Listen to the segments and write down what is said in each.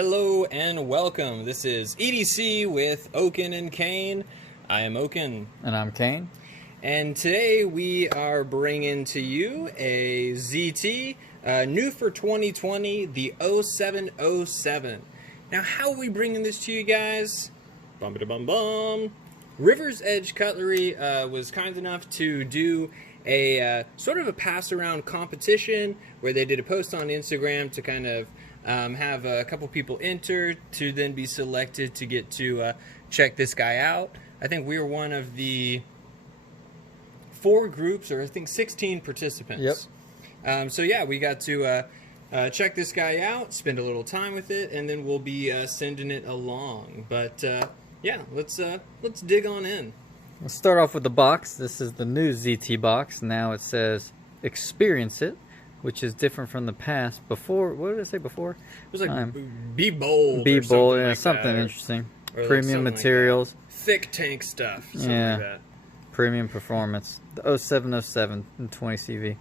Hello and welcome. This is EDC with Oaken and Kane. I am Oaken. And I'm Kane. And today we are bringing to you a ZT, new for 2020, the 0707. Now, how are we bringing this to you guys? Bum-ba-da-bum-bum. Rivers Edge Cutlery was kind enough to do a sort of a pass-around competition where they did a post on Instagram to kind of have a couple people enter to then be selected to get to check this guy out. I think we were one of the 4 groups, or I think 16 participants. Yep. So yeah, we got to check this guy out, spend a little time with it, and then we'll be sending it along. But yeah, let's dig on in. Let's start off with the box. This is the new ZT box. Now it says experience it, which is different from the past. Before, what did it say before? It was like be bold. Be bold, yeah, like something that, interesting. or Premium like materials. like thick tank stuff. Something Yeah. like that. Premium performance. The 0707 and 20 CV.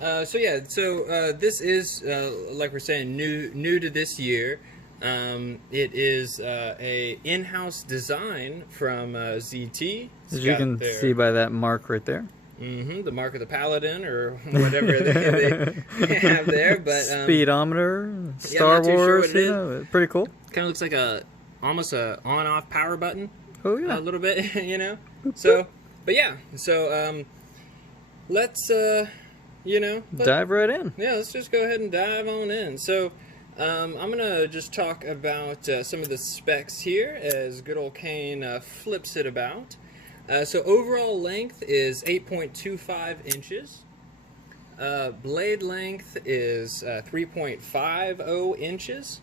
So yeah, this is like we're saying, new to this year. It is a in-house design from ZT. As you can see by that mark right there. The mark of the Paladin, or whatever they have there. But speedometer, Star I'm not too sure Wars, what it is. Pretty cool. Kind of looks like almost a on-off power button. Oh yeah, a little bit, you know. So, but yeah, so let's dive right in. Yeah, let's just go ahead and dive on in. So, I'm gonna just talk about some of the specs here as good old Kane flips it about. So overall length is 8.25 inches. Blade length is 3.50 inches.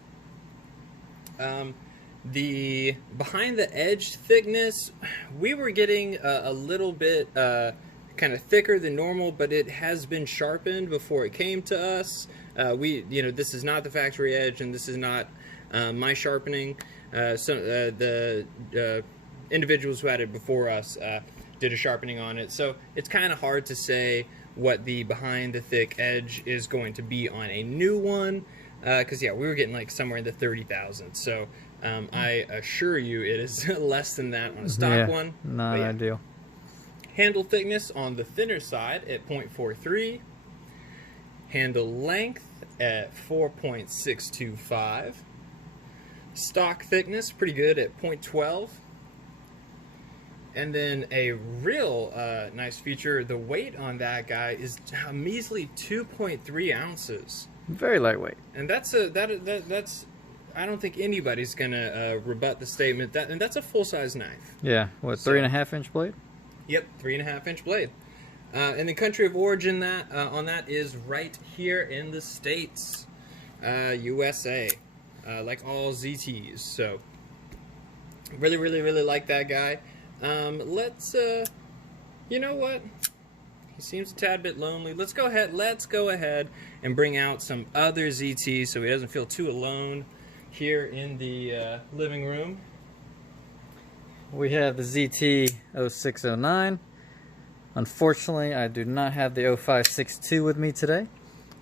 The behind the edge thickness, we were getting a little bit kind of thicker than normal, but it has been sharpened before it came to us. This is not the factory edge, and this is not my sharpening. The individuals who had it before us did a sharpening on it, so it's kind of hard to say what the behind the thick edge is going to be on a new one, because yeah, we were getting like somewhere in the 30,000. So I assure you it is less than that on a stock one. Not ideal. Handle thickness on the thinner side at 0.43. Handle length at 4.625. Stock thickness pretty good at 0.12. And then a real nice feature, the weight on that guy is a measly 2.3 ounces. Very lightweight. And that's I don't think anybody's gonna rebut the statement and that's a full-size knife. Yeah, what, 3.5 inch blade? Yep, 3.5 inch blade. And the country of origin on that is right here in the States, USA, like all ZTs. So really, really, really like that guy. Let's you know what? He seems a tad bit lonely. Let's go ahead and bring out some other ZTs so he doesn't feel too alone here in the living room. We have the ZT 0609. Unfortunately, I do not have the 0562 with me today,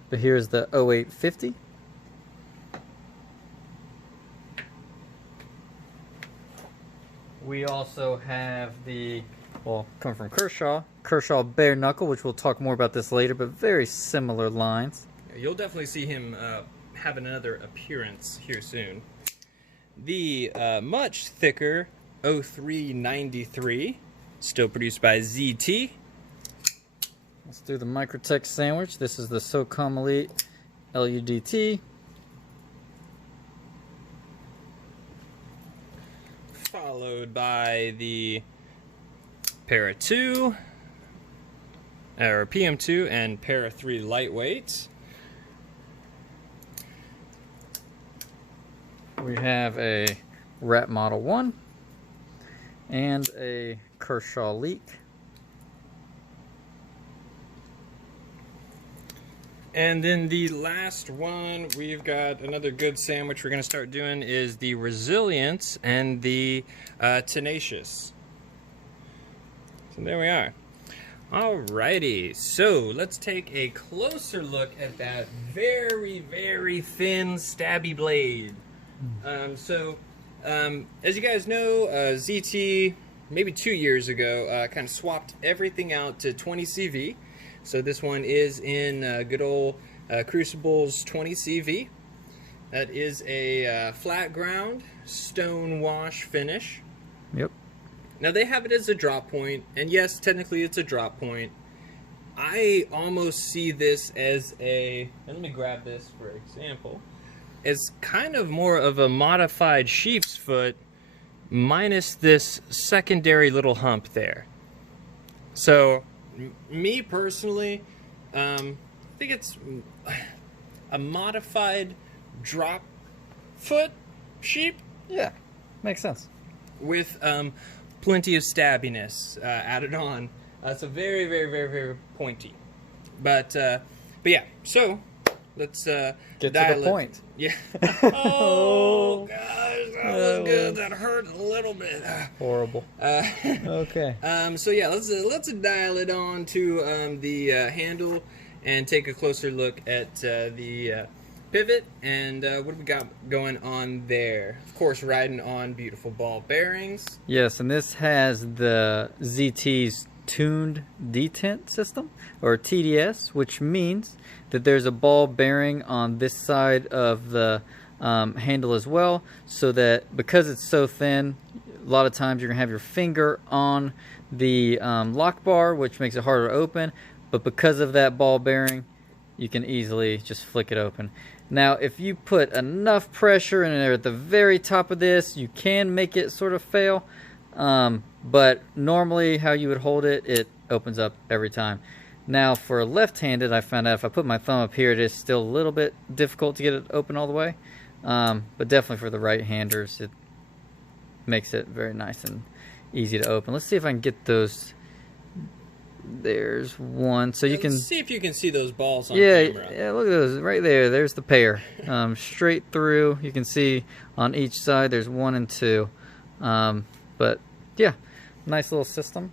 but here's the 0850. We also have the, well, coming from Kershaw Bare Knuckle, which we'll talk more about this later, but very similar lines. You'll definitely see him having another appearance here soon. The much thicker 0393, still produced by ZT. Let's do the Microtech sandwich. This is the SOCOM Elite LUDT. Followed by the Para 2, or PM2 and Para 3 lightweights. We have a Rat Model 1 and a Kershaw Leak. And then the last one, we've got another good sandwich we're going to start doing is the Resilience and the Tenacious. So there we are. Alrighty, so let's take a closer look at that very, very thin stabby blade. As you guys know, ZT, maybe 2 years ago, kind of swapped everything out to 20 CV. So this one is in good old Crucible's 20 CV. That is a flat ground stone wash finish. Yep. Now they have it as a drop point, and yes, technically it's a drop point. I almost see this as a, and let me grab this for example, as kind of more of a modified sheep's foot minus this secondary little hump there. So, me personally, I think it's a modified drop foot sheep. Yeah, makes sense. With plenty of stabbiness added on. So very, very, very, very pointy. But yeah, so let's get to the point. Yeah. Oh gosh, that was good. That hurt a little bit. Horrible. Okay. So yeah, let's dial it on to the handle and take a closer look at the pivot and what have we got going on there. Of course, riding on beautiful ball bearings. Yes, and this has the ZT's tuned detent system, or TDS, which means that there's a ball bearing on this side of the handle as well, so that because it's so thin, a lot of times you're gonna have your finger on the lock bar, which makes it harder to open, but because of that ball bearing, you can easily just flick it open. Now, if you put enough pressure in there at the very top of this, you can make it sort of fail. But normally how you would hold it, it opens up every time. Now, for left-handed, I found out if I put my thumb up here, it is still a little bit difficult to get it open all the way. But definitely for the right-handers, it makes it very nice and easy to open. Let's see if I can get those. There's one, so you can see if you can see those balls on camera. Yeah, look at those right there. There's the pair, straight through. You can see on each side there's 1 and 2. But yeah, nice little system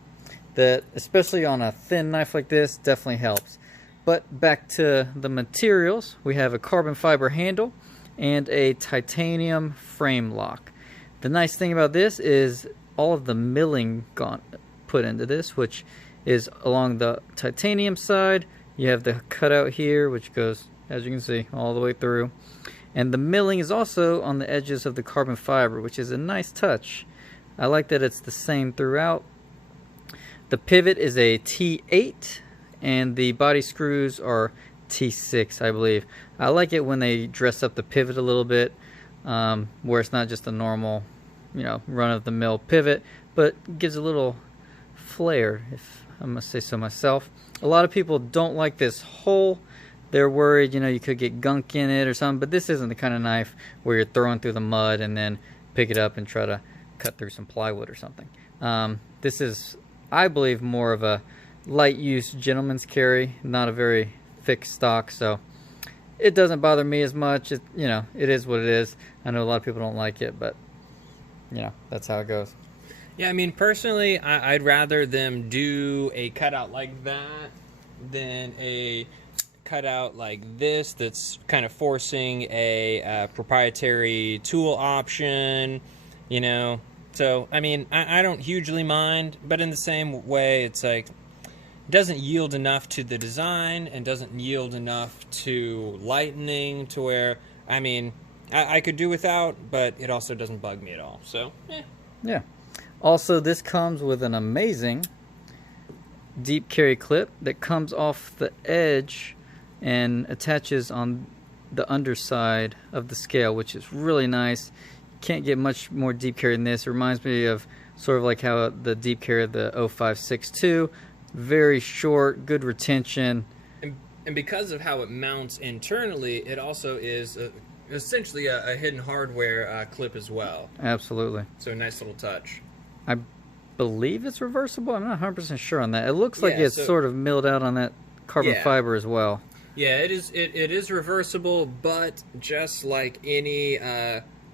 that, especially on a thin knife like this, definitely helps. But back to the materials, we have a carbon fiber handle and a titanium frame lock. The nice thing about this is all of the milling put into this, which is along the titanium side. You have the cutout here, which goes, as you can see, all the way through. And the milling is also on the edges of the carbon fiber, which is a nice touch. I like that it's the same throughout. The pivot is a T8, and the body screws are T6, I believe. I like it when they dress up the pivot a little bit, where it's not just a normal, run-of-the-mill pivot, but gives a little flair, if I must say so myself. A lot of people don't like this hole. They're worried, you could get gunk in it or something, but this isn't the kind of knife where you're throwing through the mud and then pick it up and try to cut through some plywood or something. This is, I believe, more of a light use gentleman's carry, not a very thick stock, so it doesn't bother me as much. It is what it is. I know a lot of people don't like it, but that's how it goes. Yeah, I mean, personally, I'd rather them do a cutout like that than a cutout like this that's kind of forcing a proprietary tool option, So, I mean, I don't hugely mind, but in the same way, it's like, it doesn't yield enough to the design and doesn't yield enough to lightening to where, I mean, I could do without, but it also doesn't bug me at all, so, Yeah. Also, this comes with an amazing deep carry clip that comes off the edge and attaches on the underside of the scale, which is really nice. Can't get much more deep carry than this. It reminds me of sort of like how the deep carry of the 0562, very short, good retention. And because of how it mounts internally, it also is essentially a hidden hardware clip as well. Absolutely. So a nice little touch. I believe it's reversible. I'm not 100% sure on that. It looks like it's sort of milled out on that carbon fiber as well. Yeah, it is. It is reversible, but just like any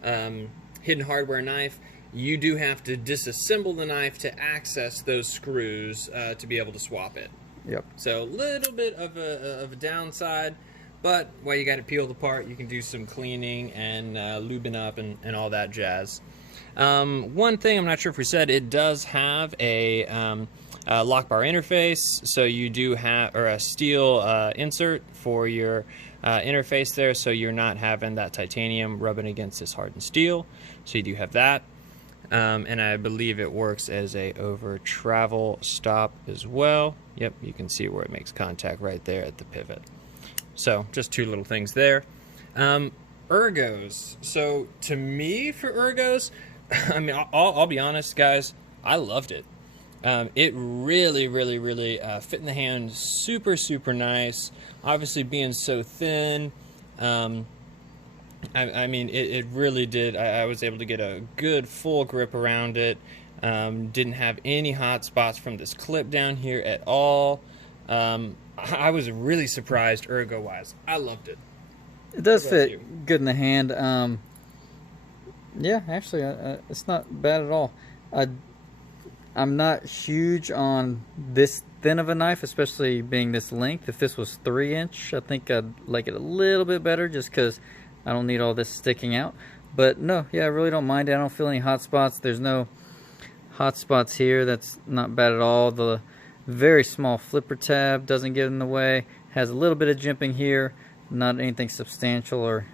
hidden hardware knife, you do have to disassemble the knife to access those screws to be able to swap it. Yep. So a little bit of a downside, but while you got it peeled apart, you can do some cleaning and lubing up and all that jazz. One thing I'm not sure if we said, it does have a lock bar interface, so you do have, or a steel insert for your interface there, so you're not having that titanium rubbing against this hardened steel. So you do have that. And I believe it works as a over travel stop as well. Yep, you can see where it makes contact right there at the pivot. So just two little things there. Ergos. So to me, for Ergos, I mean, I'll be honest, guys, I loved it. It really fit in the hand, super nice. Obviously being so thin, I mean, it really did. I was able to get a good full grip around it. Didn't have any hot spots from this clip down here at all. I was really surprised ergo-wise. I loved it. It does fit good in the hand. Yeah, actually, it's not bad at all. I'm not huge on this thin of a knife, especially being this length. If this was 3-inch, I think I'd like it a little bit better just because I don't need all this sticking out. But no, yeah, I really don't mind it. I don't feel any hot spots. There's no hot spots here. That's not bad at all. The very small flipper tab doesn't get in the way. Has a little bit of jimping here. Not anything substantial, or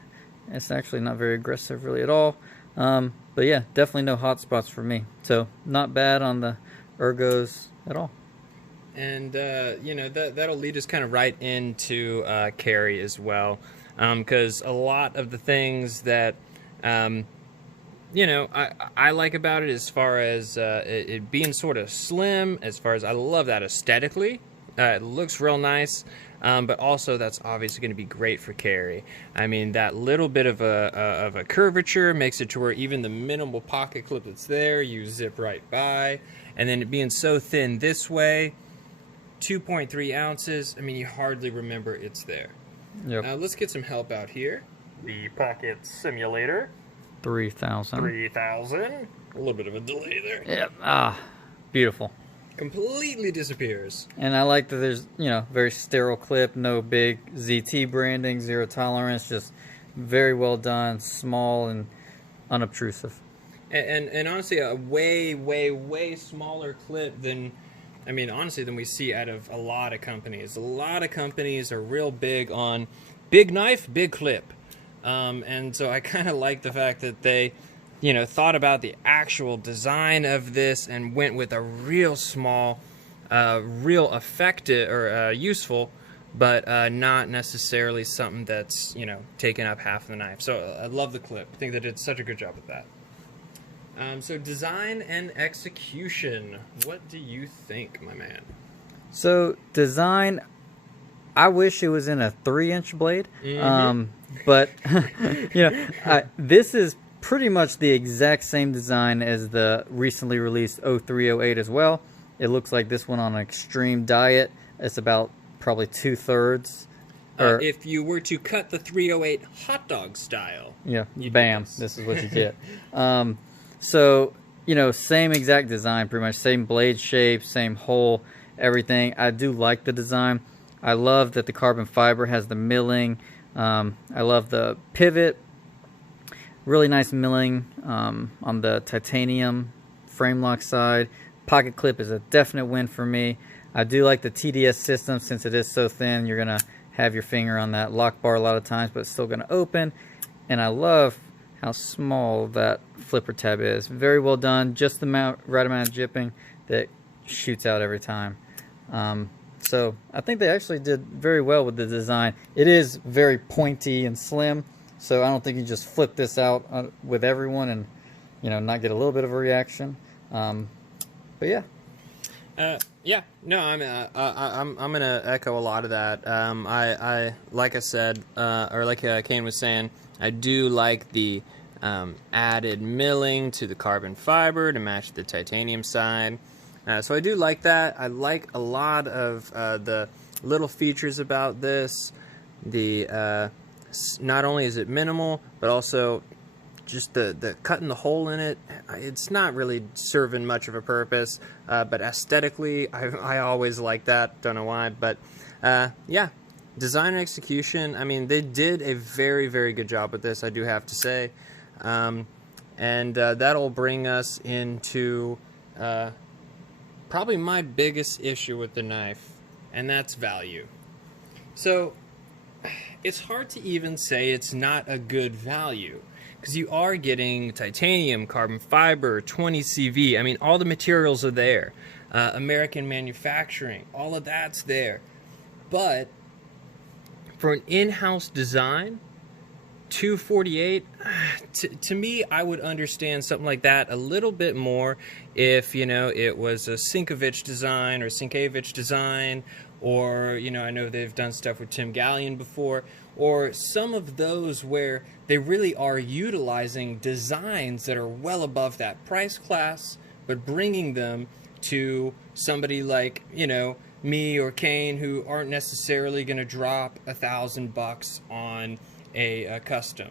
it's actually not very aggressive really at all. But yeah, definitely no hot spots for me. So not bad on the Ergos at all. And you know, that'll lead us kind of right into carry as well, because a lot of the things that you know, I like about it, as far as it being sort of slim, as far as I love that aesthetically. It looks real nice, but also that's obviously going to be great for carry. I mean, that little bit of a curvature makes it to where even the minimal pocket clip that's there, you zip right by. And then it being so thin this way, 2.3 ounces, I mean, you hardly remember it's there. Yep. Now let's get some help out here. The pocket simulator. 3,000. 3,000. A little bit of a delay there. Yep. Ah, beautiful. Completely disappears. And I like that there's, you know, very sterile clip, no big ZT branding, zero tolerance, just very well done, small and unobtrusive. And honestly, a way smaller clip than, I mean, honestly, than we see out of a lot of companies. A lot of companies are real big on big knife, big clip. And so I kind of like the fact that they, you know, thought about the actual design of this and went with a real small, real effective or useful, but not necessarily something that's, you know, taking up half the knife. So I love the clip. I think they did such a good job with that. So design and execution. What do you think, my man? So design, I wish it was in a 3-inch blade. But you know, this is pretty much the exact same design as the recently released 0308 as well. It looks like this one on an extreme diet. It's about probably 2/3. If you were to cut the 308 hot dog style, yeah, bam, this is what you get. So, you know, same exact design, pretty much same blade shape, same hole, everything. I do like the design. I love that the carbon fiber has the milling. I love the pivot. Really nice milling on the titanium frame lock side. Pocket clip is a definite win for me. I do like the TDS system, since it is so thin. You're going to have your finger on that lock bar a lot of times, but it's still going to open. And I love how small that flipper tab is. Very well done. Just the right amount of jipping that shoots out every time. So I think they actually did very well with the design. It is very pointy and slim, so I don't think you just flip this out with everyone and, you know, not get a little bit of a reaction. But yeah. Yeah, no, I'm gonna echo a lot of that. I like I said, or like Kane was saying, I do like the added milling to the carbon fiber to match the titanium side. So I do like that. I like a lot of the little features about this. The not only is it minimal, but also just the cutting the hole in it, it's not really serving much of a purpose. But aesthetically, I always like that. Don't know why, but yeah, design and execution. I mean, they did a very, very good job with this, I do have to say. And that'll bring us into probably my biggest issue with the knife, and that's value. So it's hard to even say it's not a good value, because you are getting titanium, carbon fiber, 20 CV. I mean, all the materials are there. American manufacturing, all of that's there. But for an in-house design, $248, to me, I would understand something like that a little bit more if, you know, it was a Sienkiewicz design or Sienkiewicz design, or, you know, I know they've done stuff with Tim Gallion before, or some of those where they really are utilizing designs that are well above that price class, but bringing them to somebody like, you know, me or Kane, who aren't necessarily going to drop $1,000 on a custom.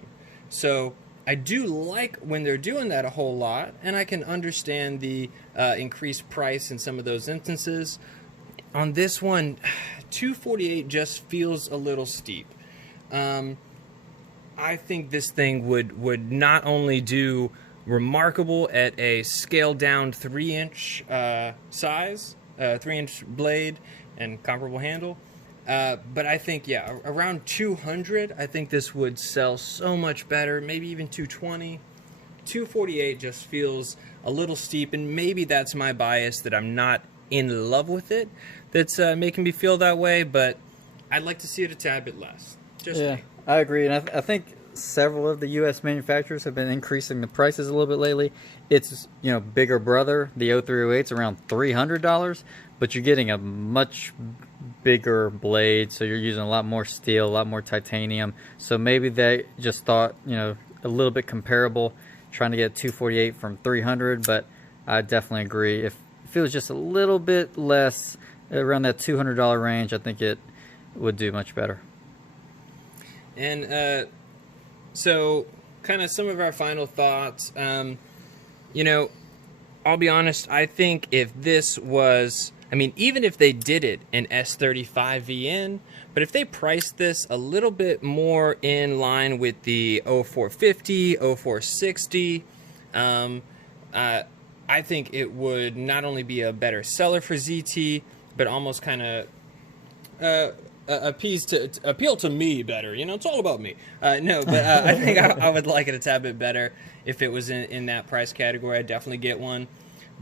So I do like when they're doing that a whole lot, and I can understand the increased price in some of those instances. On this one, $248 just feels a little steep. I think this thing would not only do remarkable at a scaled down 3-inch size, 3-inch blade and comparable handle, but I think, yeah, around 200, I think this would sell so much better, maybe even 220. 248 just feels a little steep, and maybe that's my bias that I'm not in love with it that's making me feel that way, but I'd like to see it a tad bit less. Just yeah, me. I agree, and I think several of the U.S. manufacturers have been increasing the prices a little bit lately. It's, you know, bigger brother, the 0308's around $300, but you're getting a much bigger blade, so you're using a lot more steel, a lot more titanium. So maybe they just thought, you know, a little bit comparable, trying to get 248 from 300, but I definitely agree. If it was just a little bit less, around that $200 range, I think it would do much better. And so kind of some of our final thoughts. You know, I'll be honest, I think if this was, I mean, even if they did it in S35VN, but if they priced this a little bit more in line with the 0450, 0460, I think it would not only be a better seller for ZT, but almost kind of appeal to me better. You know, it's all about me. No, but I think I would like it a tad bit better if it was in that price category. I'd definitely get one.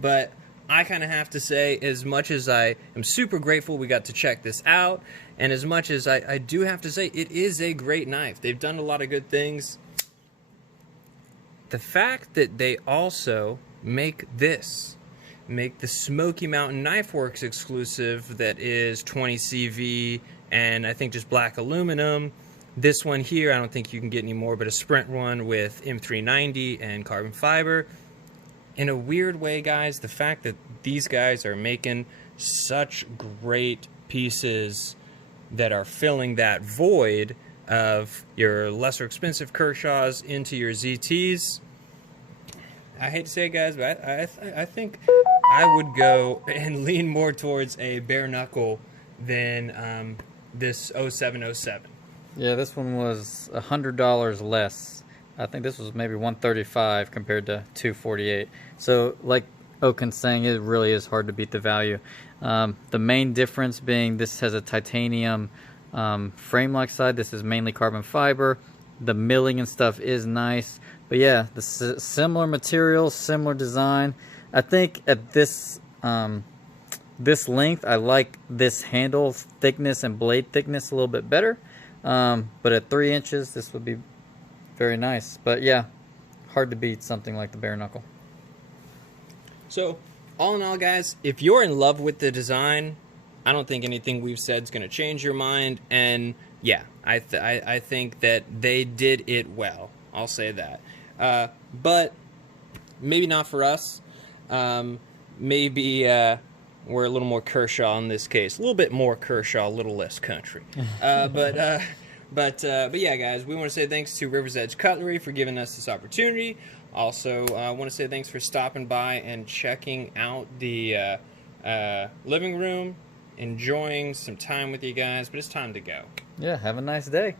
But I kind of have to say, as much as I am super grateful we got to check this out, and as much as I do have to say it is a great knife. They've done a lot of good things. The fact that they also make the Smoky Mountain Knife Works exclusive that is 20 CV and I think just black aluminum. This one here, I don't think you can get any more, but a Sprint one with M390 and carbon fiber. In a weird way, guys, the fact that these guys are making such great pieces that are filling that void of your lesser expensive Kershaws into your ZTs. I hate to say it, guys, but I think I would go and lean more towards a bare knuckle than this 0707. Yeah, this one was $100 less. I think this was maybe $135 compared to $248. So, like Oaken's saying, it really is hard to beat the value. The main difference being this has a titanium frame-like side. This is mainly carbon fiber. The milling and stuff is nice. But yeah, the similar material, similar design. I think at this this length, I like this handle thickness and blade thickness a little bit better. But at 3 inches, this would be very nice. But yeah, hard to beat something like the bare knuckle. So, all in all, guys, if you're in love with the design, I don't think anything we've said is going to change your mind. And yeah, I think that they did it well. I'll say that. But maybe not for us. Maybe we're a little more Kershaw in this case. A little bit more Kershaw, a little less country. But But yeah, guys, we want to say thanks to Rivers Edge Cutlery for giving us this opportunity. Also, I want to say thanks for stopping by and checking out the living room, enjoying some time with you guys. But it's time to go. Yeah, have a nice day.